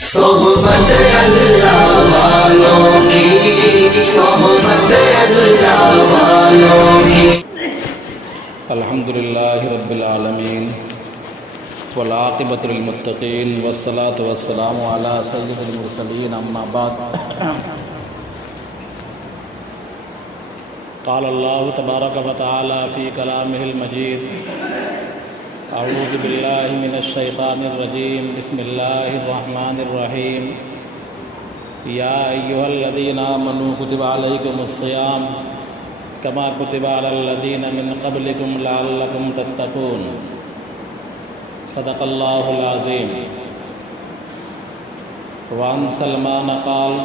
صحبت اللہ والوں کی، صحبت اللہ والوں کی۔ الحمدللہ رب العالمین والعاقبۃ للمتقین والصلاۃ والسلام علی سید المرسلین، اما بعد۔ قال اللہ تبارک و تعالی فی کلامہ المجید، اعوذ باللہ من الشیطان الرجیم، بسم اللہ الرحمن الرحیم۔ یا ایھا الذین آمنوا کتب علیکم الصیام کما کتب علی الذین من قبلکم لعلکم تتقون۔ صدق اللہ العظیم۔ وعن سلمان قال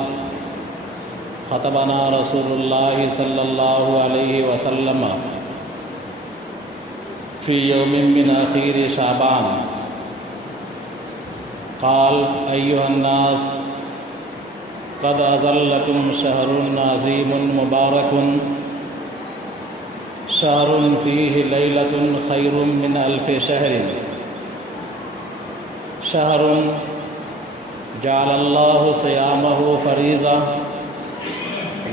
خطبنا رسول اللہ صلی اللہ علیہ وسلم فی یوم من اخیر شعبان، قال ایھا الناس قد اظلکم شہر عظیم مبارک، شہر فیہ لیلۃ خیر من الف شہر، شہر جعل اللہ صیامہ فریضہ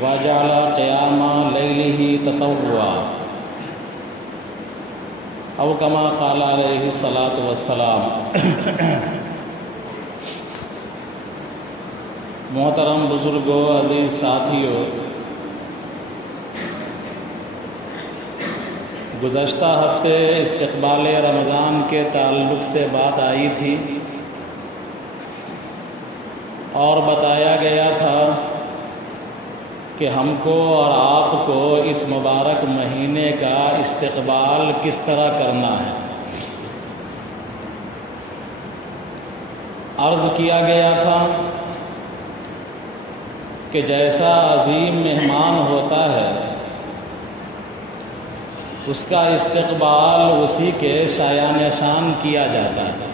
وجعل قیام لیلہ تطوعا، او کما قال علیہ الصلاۃ والسلام۔ محترم بزرگوں، عزیز ساتھیوں، گزشتہ ہفتے استقبال رمضان کے تعلق سے بات آئی تھی اور بتایا گیا تھا کہ ہم کو اور آپ کو اس مبارک مہینے کا استقبال کس طرح کرنا ہے۔ عرض کیا گیا تھا کہ جیسا عظیم مہمان ہوتا ہے اس کا استقبال اسی کے شایان شان کیا جاتا ہے۔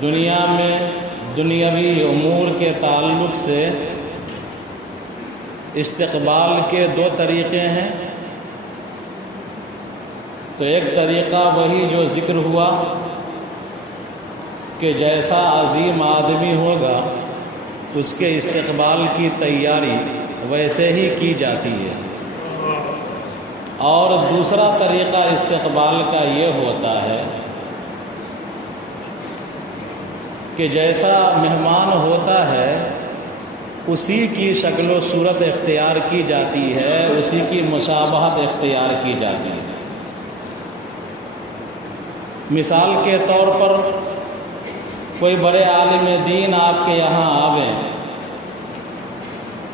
دنیا میں دنیاوی امور کے تعلق سے استقبال کے دو طریقے ہیں۔ تو ایک طریقہ وہی جو ذکر ہوا کہ جیسا عظیم آدمی ہوگا اس کے استقبال کی تیاری ویسے ہی کی جاتی ہے، اور دوسرا طریقہ استقبال کا یہ ہوتا ہے کہ جیسا مہمان ہوتا ہے اسی کی شکل و صورت اختیار کی جاتی ہے، اسی کی مشابہت اختیار کی جاتی ہے۔ مثال کے طور پر کوئی بڑے عالم دین آپ کے یہاں آویں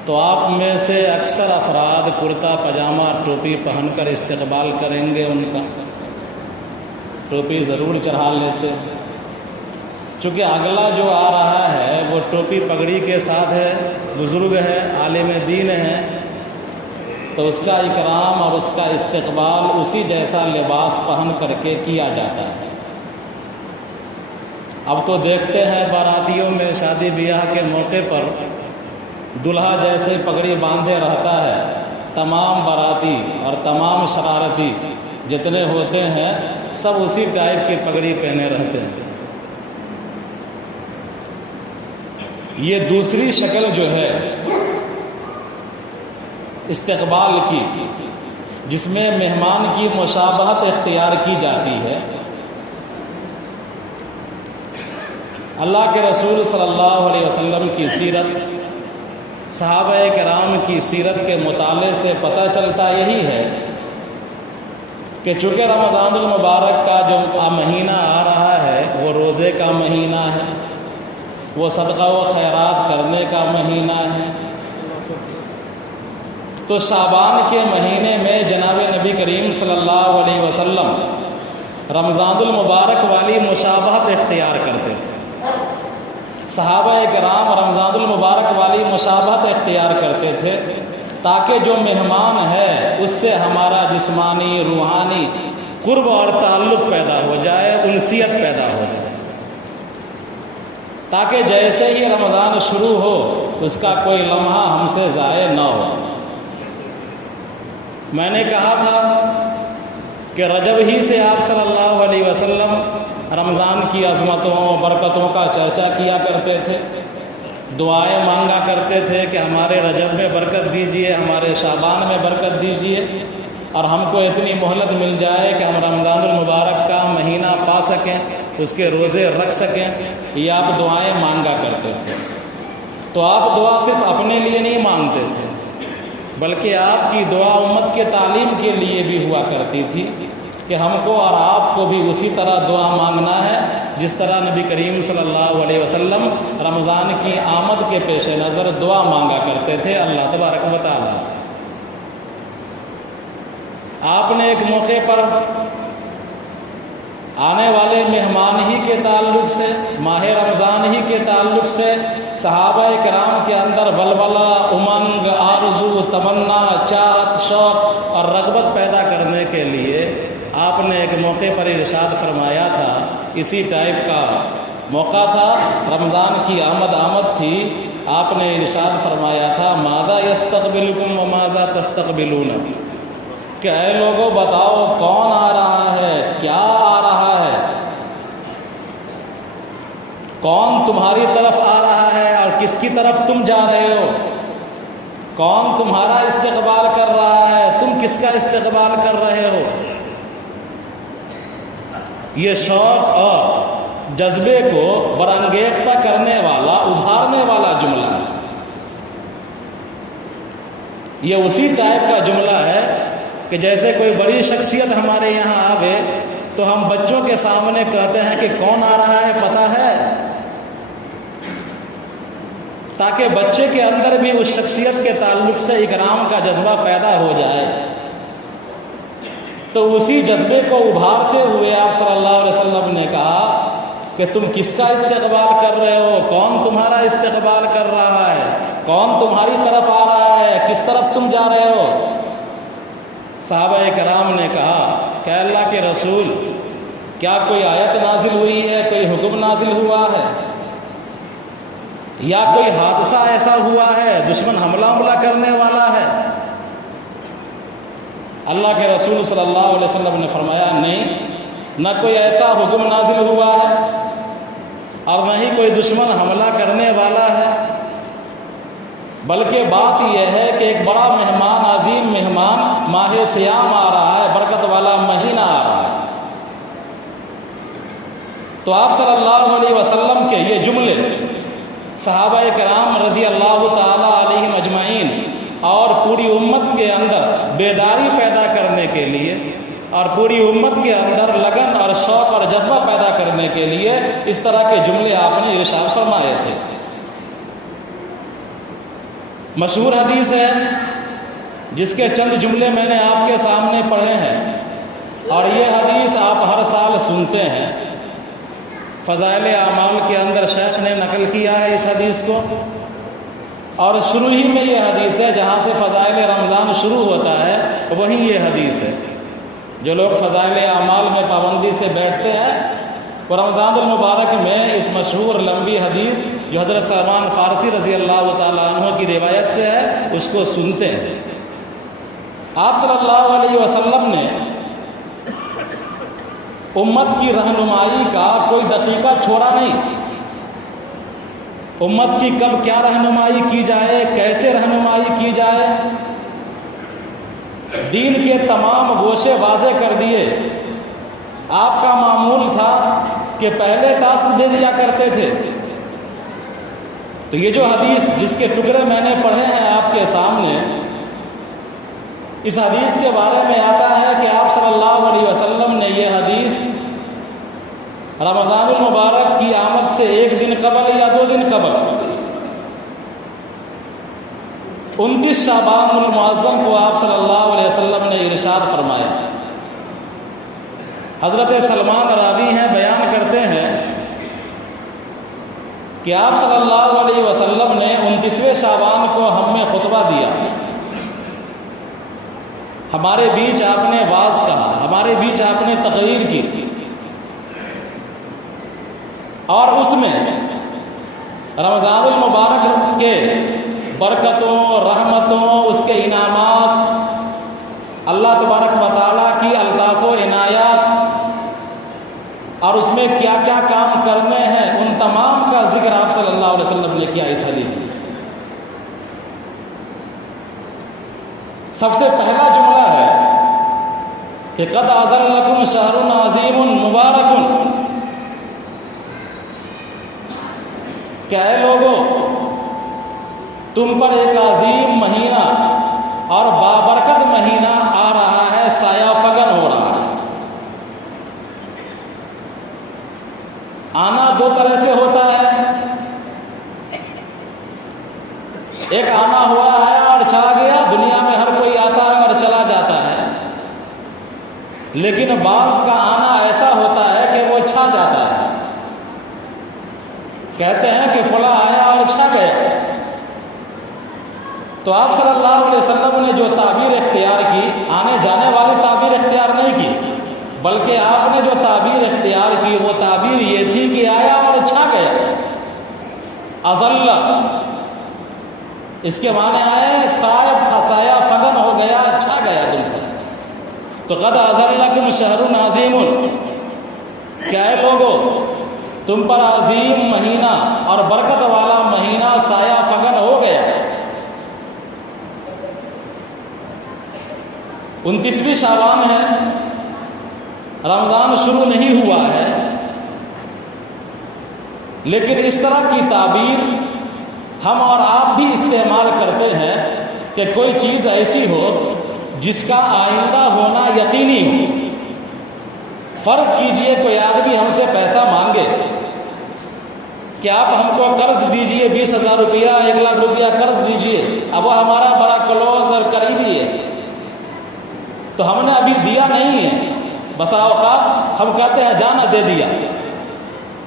تو آپ میں سے اکثر افراد کرتا پاجامہ ٹوپی پہن کر استقبال کریں گے، ان کا ٹوپی ضرور چڑھا لیتے، چونکہ اگلا جو آ رہا ہے وہ ٹوپی پگڑی کے ساتھ ہے، بزرگ ہے، عالم دین ہے، تو اس کا اکرام اور اس کا استقبال اسی جیسا لباس پہن کر کے کیا جاتا ہے۔ اب تو دیکھتے ہیں باراتیوں میں شادی بیاہ کے موقع پر دلہا جیسے پگڑی باندھے رہتا ہے، تمام باراتی اور تمام شرارتی جتنے ہوتے ہیں سب اسی ٹائپ کی پگڑی پہنے رہتے ہیں۔ یہ دوسری شکل جو ہے استقبال کی، جس میں مہمان کی مشابہت اختیار کی جاتی ہے۔ اللہ کے رسول صلی اللہ علیہ وسلم کی سیرت، صحابہ کرام کی سیرت کے مطالعے سے پتہ چلتا یہی ہے کہ چونکہ رمضان المبارک کا جو مہینہ آ رہا ہے وہ روزے کا مہینہ ہے، وہ صدقہ و خیرات کرنے کا مہینہ ہے، تو شعبان کے مہینے میں جناب نبی کریم صلی اللہ علیہ وسلم رمضان المبارک والی مشابہت اختیار کرتے تھے۔ صحابہ کرام رمضان المبارک والی مشابہت اختیار کرتے تھے تاکہ جو مہمان ہے اس سے ہمارا جسمانی روحانی قرب اور تعلق پیدا ہو جائے، انسیت پیدا ہو جائے، تاکہ جیسے ہی رمضان شروع ہو اس کا کوئی لمحہ ہم سے ضائع نہ ہو۔ میں نے کہا تھا کہ رجب ہی سے آپ صلی اللہ علیہ وسلم رمضان کی عظمتوں برکتوں کا چرچا کیا کرتے تھے، دعائیں مانگا کرتے تھے کہ ہمارے رجب میں برکت دیجیے، ہمارے شعبان میں برکت دیجیے، اور ہم کو اتنی مہلت مل جائے کہ ہم رمضان المبارک کا مہینہ پا سکیں، اس کے روزے رکھ سکیں۔ یہ آپ دعائیں مانگا کرتے تھے۔ تو آپ دعا صرف اپنے لیے نہیں مانگتے تھے، بلکہ آپ کی دعا امت کے تعلیم کے لیے بھی ہوا کرتی تھی کہ ہم کو اور آپ کو بھی اسی طرح دعا مانگنا ہے جس طرح نبی کریم صلی اللہ علیہ وسلم رمضان کی آمد کے پیش نظر دعا مانگا کرتے تھے اللہ تبارک و تعالیٰ سے۔ آپ نے ایک موقع پر آنے والے مہمان ہی کے تعلق سے، ماہ رمضان ہی کے تعلق سے صحابہ کرام کے اندر ولولہ، امنگ، آرزو، تمنا، چاہت، شوق اور رغبت پیدا کرنے کے لیے آپ نے ایک موقع پر ارشاد فرمایا تھا، اسی ٹائپ کا موقع تھا، رمضان کی آمد تھی، آپ نے ارشاد فرمایا تھا ماذا یستقبلکم وماذا تستقبلون، کہ اے لوگوں بتاؤ کون آ رہا ہے، کیا آ رہا ہے، کون تمہاری طرف آ رہا ہے اور کس کی طرف تم جا رہے ہو، کون تمہارا استقبال کر رہا ہے، تم کس کا استقبال کر رہے ہو۔ یہ شوق اور جذبے کو برانگیختہ کرنے والا، ابھارنے والا جملہ ہے۔ یہ اسی ٹائپ کا جملہ ہے کہ جیسے کوئی بڑی شخصیت ہمارے یہاں آوے تو ہم بچوں کے سامنے کہتے ہیں کہ کون آ رہا ہے پتہ ہے، تاکہ بچے کے اندر بھی اس شخصیت کے تعلق سے اکرام کا جذبہ پیدا ہو جائے۔ تو اسی جذبے کو ابھارتے ہوئے آپ صلی اللہ علیہ وسلم نے کہا کہ تم کس کا استقبال کر رہے ہو، کون تمہارا استقبال کر رہا ہے، کون تمہاری طرف آ رہا ہے، کس طرف تم جا رہے ہو۔ صحابہ کرام نے کہا کہ اللہ کے رسول، کیا کوئی آیت نازل ہوئی ہے، کوئی حکم نازل ہوا ہے، یا کوئی حادثہ ایسا ہوا ہے، دشمن حملہ کرنے والا ہے؟ اللہ کے رسول صلی اللہ علیہ وسلم نے فرمایا نہیں، نہ کوئی ایسا حکم نازل ہوا ہے اور نہ ہی کوئی دشمن حملہ کرنے والا ہے، بلکہ بات یہ ہے کہ ایک بڑا مہمان، عظیم مہمان ماہ صیام آ رہا ہے، برکت والا مہینہ آ رہا ہے۔ تو آپ صلی اللہ علیہ وسلم کے یہ جملے صحابہ کرام رضی اللہ تعالی علیہم اجمعین اور پوری امت کے اندر بیداری پیدا کرنے کے لیے اور پوری امت کے اندر لگن اور شوق اور جذبہ پیدا کرنے کے لیے اس طرح کے جملے آپ نے ارشاد فرمائے تھے۔ مشہور حدیث ہے جس کے چند جملے میں نے آپ کے سامنے پڑھے ہیں، اور یہ حدیث آپ ہر سال سنتے ہیں۔ فضائل اعمال کے اندر شیخ نے نقل کیا ہے اس حدیث کو، اور شروع ہی میں یہ حدیث ہے، جہاں سے فضائل رمضان شروع ہوتا ہے وہیں یہ حدیث ہے۔ جو لوگ فضائل اعمال میں پابندی سے بیٹھتے ہیں وہ رمضان المبارک میں اس مشہور لمبی حدیث جو حضرت سلمان فارسی رضی اللہ تعالیٰ عنہ کی روایت سے ہے اس کو سنتے ہیں۔ آپ صلی اللہ علیہ وسلم نے امت کی رہنمائی کا کوئی دقیقہ چھوڑا نہیں۔ امت کی کب کیا رہنمائی کی جائے، کیسے رہنمائی کی جائے، دین کے تمام گوشے واضح کر دیے۔ آپ کا معمول تھا کہ پہلے ٹاسک دے دیا کرتے تھے۔ تو یہ جو حدیث جس کے ٹکڑے میں نے پڑھے ہیں آپ کے سامنے، اس حدیث کے بارے میں آتا ہے کہ آپ صلی اللہ علیہ وسلم نے یہ حدیث رمضان المبارک کی آمد سے ایک دن قبل یا 2 دن قبل 29 شعبان المعظم کو آپ صلی اللہ علیہ وسلم نے ارشاد فرمایا۔ حضرت سلمان راوی ہیں، بیان کرتے ہیں کہ آپ صلی اللہ علیہ وسلم نے 29ویں شعبان کو ہم میں خطبہ دیا۔ ہمارے بیچ آپ نے واعظ کہا، ہمارے بیچ آپ نے تقریر کی، اور اس میں رمضان المبارک کے برکتوں، رحمتوں، اس کے انعامات، اللہ تبارک و تعالیٰ کی الطاف و عنایات، اور اس میں کیا کیا کام کرنے ہیں، ان تمام کا ذکر آپ صلی اللہ علیہ وسلم نے کیا اس حدیث میں۔ سب سے پہلا جملہ ہے کہ قد اذلکم شہر عظیم مبارک، کہ اے لوگو تم پر ایک عظیم مہینہ اور بابرکت مہینہ آ رہا ہے، سایہ فگن ہو رہا ہے۔ آنا دو طرح سے ہوتا ہے، ایک آنا ہوا ہے اور چلا گیا، دنیا میں ہر کوئی آتا ہے اور چلا جاتا ہے، لیکن بعض کا آنا ایسا ہوتا ہے کہ وہ چھا جاتا ہے۔ کہتے ہیں کہ فلاں آیا اور چھا گیا۔ تو آپ صلی اللہ علیہ وسلم نے جو تعبیر اختیار کی، آنے جانے والی تعبیر اختیار نہیں کی، بلکہ آپ نے جو تعبیر اختیار کی وہ تعبیر یہ تھی کہ آیا اور چھا گیا۔ اذل، اس کے معنی آئے سایہ فگن ہو گیا، چھا گیا دل پر۔ تو قد اذلکم شہر عظیم، کیا ہے لوگو تم پر عظیم مہینہ اور برکت والا مہینہ سایہ فگن ہو گیا۔ 29ویں شعبان ہے، رمضان شروع نہیں ہوا ہے، لیکن اس طرح کی تعبیر ہم اور آپ بھی استعمال کرتے ہیں کہ کوئی چیز ایسی ہو جس کا آئندہ ہونا یقینی ہو۔ فرض کیجئے کوئی آدمی ہم سے پیسہ مانگے کہ آپ ہم کو قرض دیجئے 20,000 روپیہ، 1,00,000 روپیہ قرض دیجئے، اب وہ ہمارا بڑا کلوز اور قریبی ہے، تو ہم نے ابھی دیا نہیں ہے، بسا اوقات ہم کہتے ہیں جانا دے دیا۔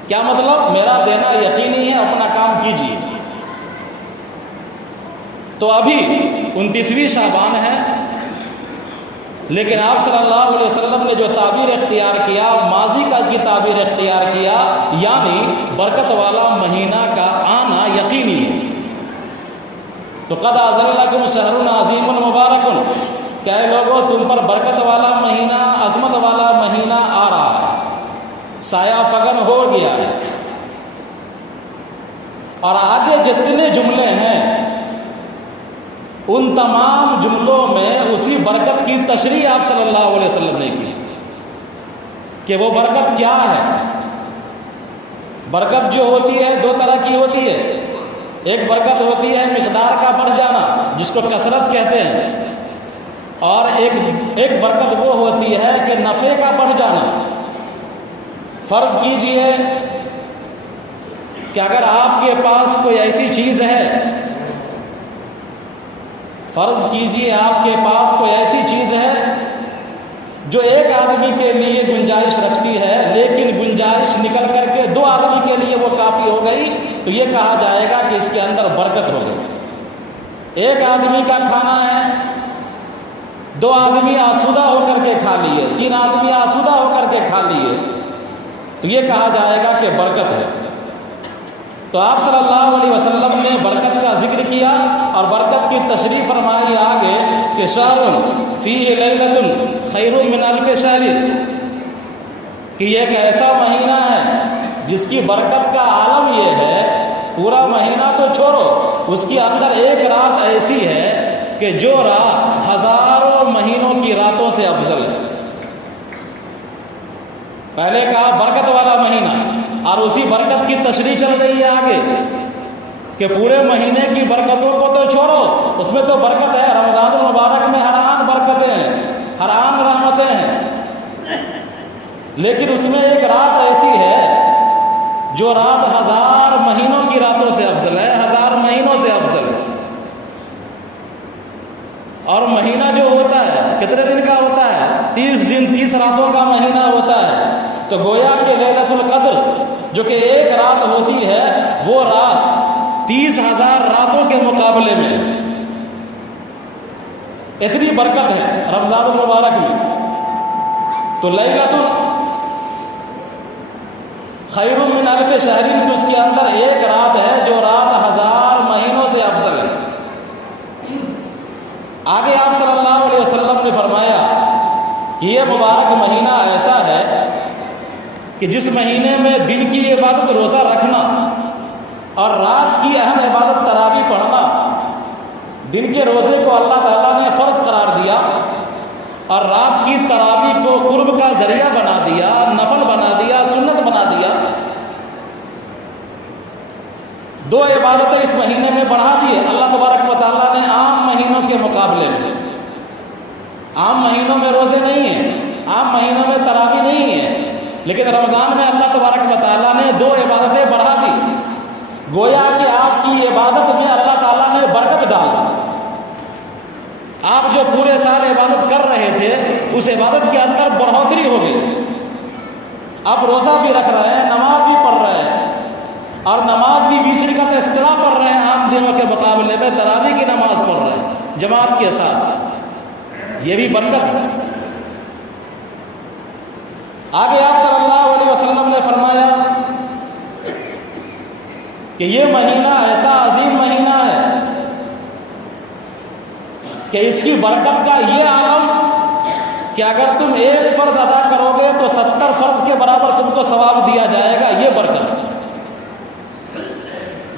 کیا مطلب؟ میرا دینا یقینی ہے، اپنا کام کیجیے۔ تو ابھی 29ویں شعبان ہے، لیکن آپ صلی اللہ علیہ وسلم نے جو تعبیر اختیار کیا، ماضی کا کی تعبیر اختیار کیا، یعنی برکت والا مہینہ کا آنا یقینی ہے۔ تو قد اذلکم شہر عظیم مبارک، کیا لوگوں تم پر برکت والا مہینہ، عظمت والا مہینہ آ رہا ہے، سایہ فگن ہو گیا ہے۔ اور آگے جتنے جملے ہیں ان تمام جملوں میں اسی برکت کی تشریح آپ صلی اللہ علیہ وسلم نے کی کہ وہ برکت کیا ہے۔ برکت جو ہوتی ہے دو طرح کی ہوتی ہے، ایک برکت ہوتی ہے مقدار کا بڑھ جانا جس کو کثرت کہتے ہیں، اور ایک برکت وہ ہوتی ہے کہ نفع کا بڑھ جانا۔ فرض کیجئے کہ اگر آپ کے پاس کوئی ایسی چیز ہے، فرض کیجئے آپ کے پاس کوئی ایسی چیز ہے جو ایک آدمی کے لیے گنجائش رکھتی ہے، لیکن گنجائش نکل کر کے 2 آدمی کے لیے وہ کافی ہو گئی، تو یہ کہا جائے گا کہ اس کے اندر برکت ہو گئی۔ ایک آدمی کا کھانا ہے، 2 آدمی آسودہ ہو کر کے کھا لیے، 3 آدمی آسودہ ہو کر کے کھا لیے، تو یہ کہا جائے گا کہ برکت ہے۔ تو آپ صلی اللہ علیہ وسلم نے برکت کا ذکر کیا اور برکت کی تشریح فرمائی آگے کہ شہر فیہ لیلۃ خیر من الف شہر، کہ یہ ایک ایسا مہینہ ہے جس کی برکت کا عالم یہ ہے، پورا مہینہ تو چھوڑو، اس کے اندر ایک رات ایسی ہے کہ جو رات ہزاروں مہینوں کی راتوں سے افضل ہے۔ پہلے کہا برکت والا مہینہ، اور اسی برکت کی تشریح چل رہی ہے آگے کہ پورے مہینے کی برکتوں کو تو چھوڑو، اس میں تو برکت ہے، رمضان المبارک میں ہر آن برکتیں ہیں، ہر آن رحمتیں ہیں، لیکن اس میں ایک رات ایسی ہے جو رات 1000 مہینوں کی راتوں سے افضل ہے، 1000 مہینوں سے افضل ہے۔ اور مہینہ جو ہوتا ہے کتنے دن کا ہوتا ہے؟ 30 دن 30 راتوں کا مہینہ ہوتا ہے۔ تو گویا کہ لیلۃ القدر جو کہ ایک رات ہوتی ہے، وہ رات 30,000 راتوں کے مقابلے میں اتنی برکت ہے رمضان المبارک میں۔ تو لیلۃ خیر من الف شہر، تو اس کے اندر ایک رات ہے جو رات 1000 مہینوں سے افضل ہے۔ آگے آپ صلی اللہ علیہ وسلم نے فرمایا کہ یہ مبارک مہینہ ایسا ہے کہ جس مہینے میں دن کی عبادت روزہ رکھنا اور رات کی اہم عبادت تراویح پڑھنا، دن کے روزے کو اللہ تعالیٰ نے فرض قرار دیا اور رات کی تراویح کو قرب کا ذریعہ بنا دیا، نفل بنا دیا، سنت بنا دیا، دو عبادتیں اس مہینے میں بڑھا دیے اللہ تبارک و تعالیٰ نے عام مہینوں کے مقابلے میں۔ عام مہینوں میں روزے نہیں ہیں، عام مہینوں میں تراویح نہیں ہے، لیکن رمضان میں اللہ تبارک و تعالیٰ نے دو عبادتیں بڑھا دی، گویا کہ آپ کی عبادت میں اللہ تعالیٰ نے برکت ڈال دی۔ آپ جو پورے سال عبادت کر رہے تھے اس عبادت کے اندر بڑھوتری ہو گئی، آپ روزہ بھی رکھ رہے ہیں، نماز بھی پڑھ رہے ہیں، اور نماز بھی 20 رکعت ایکسٹرا پڑھ رہے ہیں، عام دنوں کے مقابلے میں تراویح کی نماز پڑھ رہے ہیں جماعت کے ساتھ، یہ بھی برکت ہے۔ آگے آپ صلی اللہ علیہ وسلم نے فرمایا کہ یہ مہینہ ایسا عظیم مہینہ ہے کہ اس کی برکت کا یہ عالم کہ اگر تم ایک فرض ادا کرو گے تو 70 فرض کے برابر تم کو ثواب دیا جائے گا، یہ برکت۔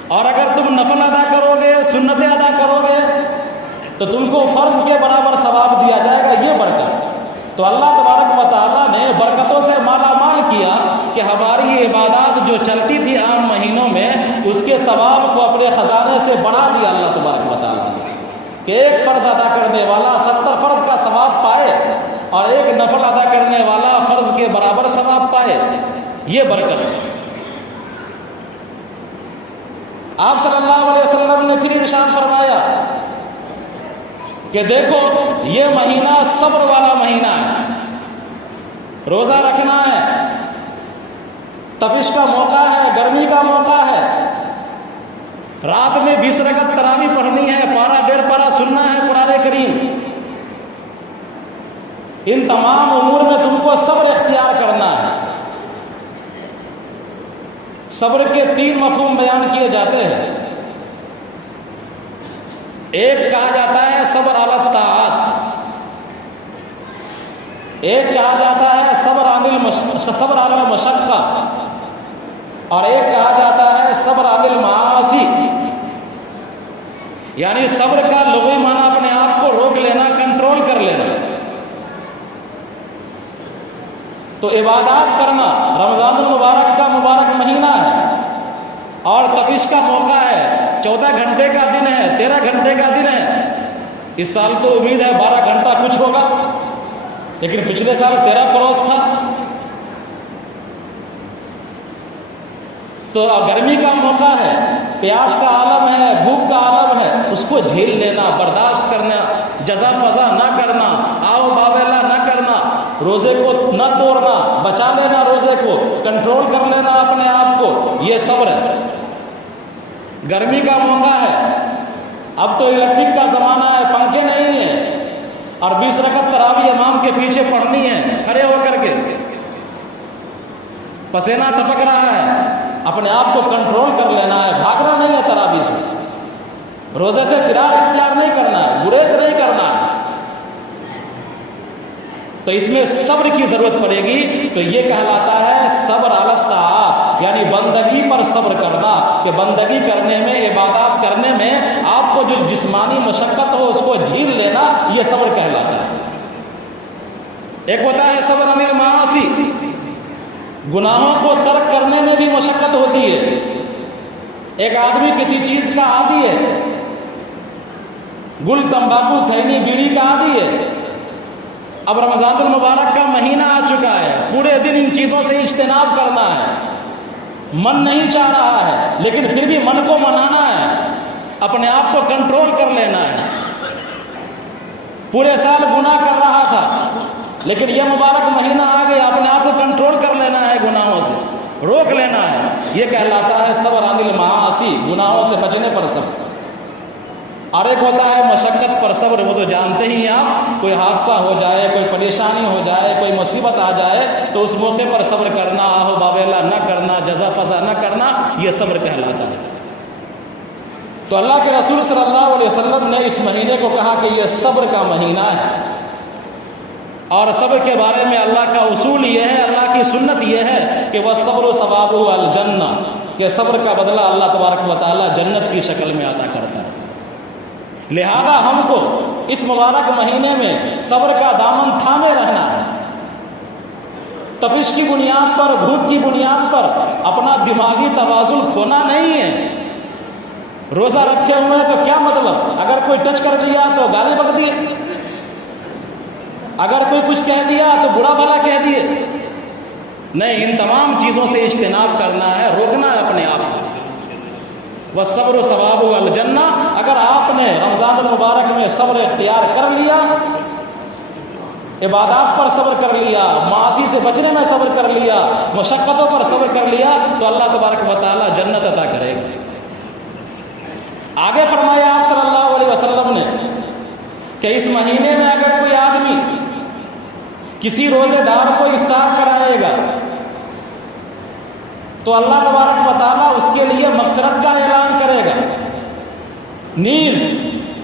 اور اگر تم نفل ادا کرو گے، سنتیں ادا کرو گے تو تم کو فرض کے برابر ثواب دیا جائے گا، یہ برکت۔ تو اللہ تبارک و تعالیٰ نے برکتوں سے مالا مال کیا کہ ہماری یہ عبادات جو چلتی تھی عام مہینوں میں اس کے ثواب کو اپنے خزانے سے بڑھا دیا اللہ تبارک و تعالیٰ نے، کہ ایک فرض ادا کرنے والا 70 فرض کا ثواب پائے اور ایک نفل ادا کرنے والا فرض کے برابر ثواب پائے، یہ برکت ہے۔ آپ صلی اللہ علیہ وسلم نے پھر ارشاد فرمایا کہ دیکھو یہ مہینہ صبر والا مہینہ ہے، روزہ رکھنا ہے، تپش کا موقع ہے، گرمی کا موقع ہے، رات میں 20 رکعت تراویح پڑھنی ہے، پارہ 1.5 پارہ سننا ہے قرآن کریم، ان تمام امور میں تم کو صبر اختیار کرنا ہے۔ صبر کے 3 مفہوم بیان کیے جاتے ہیں، ایک کہا جاتا ہے صبر علی الطاعات، ایک کہا جاتا ہے صبر علی المشقہ، اور ایک کہا جاتا ہے صبر علی المعاصی، یعنی صبر کا لغوی معنی اپنے آپ کو روک لینا، کنٹرول کر لینا۔ تو عبادات کرنا، رمضان المبارک کا مبارک مہینہ ہے اور تپش کا موقع ہے، 14 گھنٹے کا دن ہے، 13 گھنٹے کا دن ہے۔ اس سال تو امید ہے 12 گھنٹہ کچھ ہوگا، لیکن پچھلے سال 13 کروس تھا۔ تو گرمی کا موقع ہے، پیاس کا عالم ہے، بھوک کا عالم ہے، اس کو جھیل لینا، برداشت کرنا، جزا فضا نہ کرنا، آؤ باویلا نہ کرنا، روزے کو نہ توڑنا، بچا لینا، روزے کو کنٹرول کر لینا اپنے آپ کو، یہ صبر ہے۔ گرمی کا موقع ہے، اب تو الیکٹرک کا زمانہ ہے، پنکھے نہیں ہیں، اور 20 رکعت تراویح امام کے پیچھے پڑھنی ہے کھڑے ہو کر کے، پسینہ ٹپک رہا ہے، اپنے آپ کو کنٹرول کر لینا ہے، بھاگنا نہیں ہے تراویح سے، روزے سے فرار اختیار نہیں کرنا ہے، گریز نہیں کرنا ہے۔ تو اس میں صبر کی ضرورت پڑے گی، تو یہ کہلاتا ہے صبر علی الطاعات، یعنی بندگی پر صبر کرنا، کہ بندگی کرنے میں، عبادات کرنے میں آپ کو جو جسمانی مشقت ہو اس کو جھیل لینا، یہ صبر کہلاتا ہے۔ ایک ہوتا ہے صبر علی المعاصی، گناہوں کو ترک کرنے میں بھی مشقت ہوتی ہے۔ ایک آدمی کسی چیز کا عادی ہے، گل، تمباکو، کھینی، بیڑی کا عادی ہے، اب رمضان المبارک کا مہینہ آ چکا ہے، پورے دن ان چیزوں سے اجتناب کرنا ہے، من نہیں چاہ رہا ہے، لیکن پھر بھی من کو منانا ہے، اپنے آپ کو کنٹرول کر لینا ہے۔ پورے سال گناہ کر رہا تھا، لیکن یہ مبارک مہینہ آ گیا، اپنے آپ کو کنٹرول کر لینا ہے، گناہوں سے روک لینا ہے، یہ کہلاتا ہے صبر علی المعاصی، گناہوں سے بچنے پر صبر۔ اور ایک ہوتا ہے مشقت پر صبر، وہ تو جانتے ہی ہیں آپ، کوئی حادثہ ہو جائے، کوئی پریشانی ہو جائے، کوئی مصیبت آ جائے تو اس موقع پر صبر کرنا، آہو باویلا نہ کرنا، جزا فضا نہ کرنا، یہ صبر کہلاتا ہے۔ تو اللہ کے رسول صلی اللہ علیہ وسلم نے اس مہینے کو کہا کہ یہ صبر کا مہینہ ہے، اور صبر کے بارے میں اللہ کا اصول یہ ہے، اللہ کی سنت یہ ہے کہ وَالصَّبْرُ ثَوَابُهُ الْجَنَّةُ، کہ صبر کا بدلہ اللہ تبارک و تعالی جنت کی شکل میں عطا کرتا ہے۔ لہذا ہم کو اس مبارک مہینے میں صبر کا دامن تھامے رہنا ہے۔ تپش کی بنیاد پر، بھوک کی بنیاد پر اپنا دماغی توازن کھونا نہیں ہے۔ روزہ رکھے ہوئے تو کیا مطلب، اگر کوئی ٹچ کر دیا تو گالی بک دیے، اگر کوئی کچھ کہہ دیا تو برا بھلا کہہ دیے، نہیں، ان تمام چیزوں سے اجتناب کرنا ہے، روکنا ہے اپنے آپ کو۔ وَالصَّبْرُ ثَوَابُهُ الْجَنَّةُ، اگر آپ نے رمضان المبارک میں صبر اختیار کر لیا، عبادات پر صبر کر لیا، معاصی سے بچنے میں صبر کر لیا، مشقتوں پر صبر کر لیا، تو اللہ تبارک و تعالی جنت عطا کرے گا۔ آگے فرمایا آپ صلی اللہ علیہ وسلم نے کہ اس مہینے میں اگر کوئی آدمی کسی روزے دار کو افطار کرائے گا تو اللہ تبارک و تعالیٰ اس کے لیے مغفرت کا اعلان کرے گا۔ نیز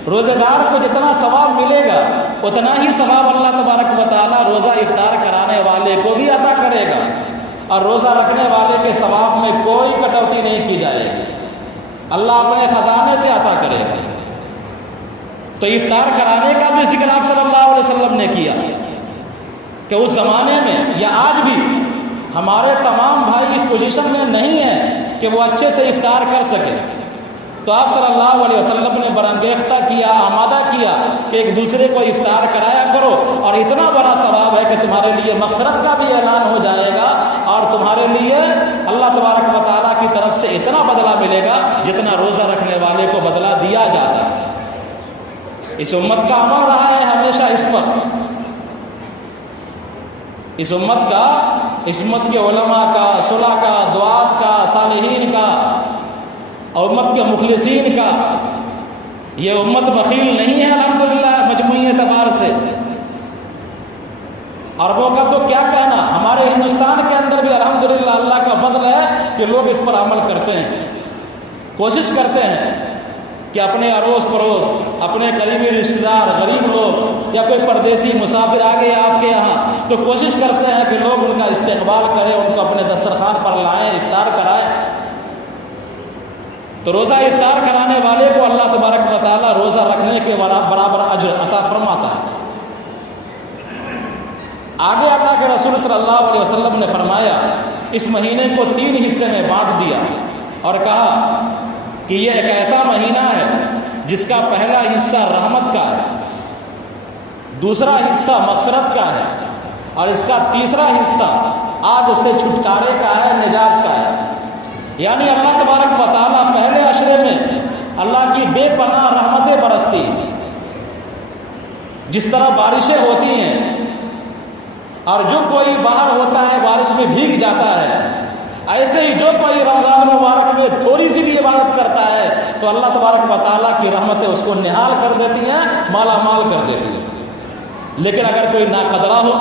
روزے دار کو جتنا ثواب ملے گا اتنا ہی ثواب اللہ تبارک و تعالیٰ روزہ افطار کرانے والے کو بھی عطا کرے گا، اور روزہ رکھنے والے کے ثواب میں کوئی کٹوتی نہیں کی جائے گی، اللہ اپنے خزانے سے عطا کرے گا۔ تو افطار کرانے کا بھی ذکر آپ صلی اللہ علیہ وسلم نے کیا کہ اس زمانے میں یا آج بھی ہمارے تمام بھائی اس پوزیشن میں نہیں ہیں کہ وہ اچھے سے افطار کر سکے، تو آپ صلی اللہ علیہ وسلم نے برانگیختہ کیا، آمادہ کیا کہ ایک دوسرے کو افطار کرایا کرو، اور اتنا بڑا ثواب ہے کہ تمہارے لیے مغفرت کا بھی اعلان ہو جائے گا، اور تمہارے لیے اللہ تبارک و تعالیٰ کی طرف سے اتنا بدلہ ملے گا جتنا روزہ رکھنے والے کو بدلہ دیا جاتا ہے۔ اس امت کا عمل رہا ہے ہمیشہ اس پر، اس امت کے علماء کا، صلح کا، دعات کا، صالحین کا، اور امت کے مخلصین کا، یہ امت بخیل نہیں ہے الحمدللہ مجموعی اعتبار سے۔ عربوں کا تو کیا کہنا، ہمارے ہندوستان کے اندر بھی الحمدللہ اللہ کا فضل ہے کہ لوگ اس پر عمل کرتے ہیں، کوشش کرتے ہیں کہ اپنے اڑوس پڑوس، اپنے قریبی رشتہ دار، غریب لوگ یا کوئی پردیسی مسافر آ گئے آپ کے یہاں تو کوشش کرتے ہیں کہ لوگ ان کا استقبال کریں، ان کو اپنے دسترخوان پر لائیں، افطار کرائیں۔ تو روزہ افطار کرانے والے کو اللہ تبارک و تعالیٰ روزہ رکھنے کے برابر اجر عطا فرماتا ہے۔ آگے اللہ کے رسول صلی اللہ علیہ وسلم نے فرمایا، اس مہینے کو 3 حصے میں بانٹ دیا اور کہا کہ یہ ایک ایسا مہینہ ہے جس کا پہلا حصہ رحمت کا ہے، دوسرا حصہ مغفرت کا ہے، اور اس کا تیسرا حصہ آگ سے چھٹکارے کا ہے، نجات کا ہے۔ یعنی اللہ تبارک و تعالیٰ پہلے عشرے میں اللہ کی بے پناہ رحمتیں برستی ہیں، جس طرح بارشیں ہوتی ہیں اور جو کوئی باہر ہوتا ہے بارش میں بھیگ جاتا ہے، ایسے ہی جو کوئی رمضان مبارک میں تھوڑی سی بھی عبادت کرتا ہے تو اللہ تبارک و تعالیٰ کی رحمتیں اس کو نہال کر دیتی ہیں، مالا مال کر دیتی ہیں۔ لیکن اگر کوئی ناقدرہ ہو،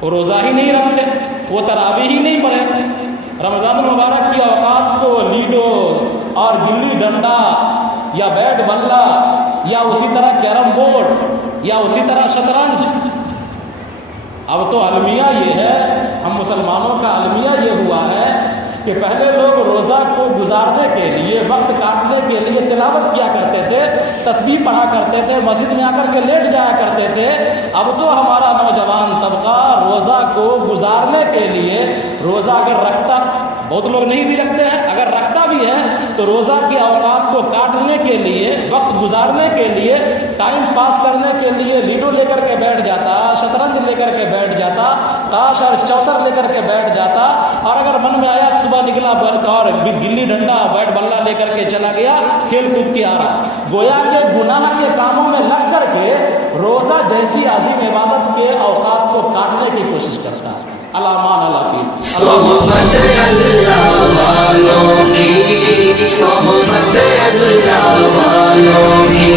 وہ روزہ ہی نہیں رکھے، وہ تراویح ہی نہیں پڑھے، رمضان المبارک کی اوقات کو لیڈو اور گلی ڈنڈا یا بیٹ بلہ یا اسی طرح کیرم بورڈ یا اسی طرح شطرنج، اب تو المیہ یہ ہے، ہم مسلمانوں کا المیہ یہ ہوا ہے کہ پہلے لوگ روزہ کو گزارنے کے لیے، وقت کاٹنے کے لیے تلاوت کیا کرتے تھے، تسبیح پڑھا کرتے تھے، مسجد میں آ کر کے لیٹ جایا کرتے تھے۔ اب تو ہمارا نوجوان طبقہ روزہ کو گزارنے کے لیے، روزہ اگر رکھتا، بہت لوگ نہیں بھی رکھتے ہیں، اگر رکھتا بھی ہے تو روزہ کے اوقات کو کاٹنے کے لیے، وقت گزارنے کے لیے، ٹائم پاس کرنے کے لیے لیڈو لے کر کے بیٹھ جاتا، شطرنج لے کر کے بیٹھ جاتا، تاش اور چوسر لے کر کے بیٹھ جاتا، اور اگر من میں آیا صبح نکلا اور گلی ڈنڈا بیٹ بلہ لے کر کے چلا گیا، کھیل کود کے آ رہا، گویا کہ گناہ کے کاموں میں لگ کر کے روزہ جیسی عظیم عبادت کے اوقات کو کاٹنے کی کوشش کرتا ہے۔ علامان الحافظ صحبت اللہ والوں کی، صحبت اللہ والوں کی۔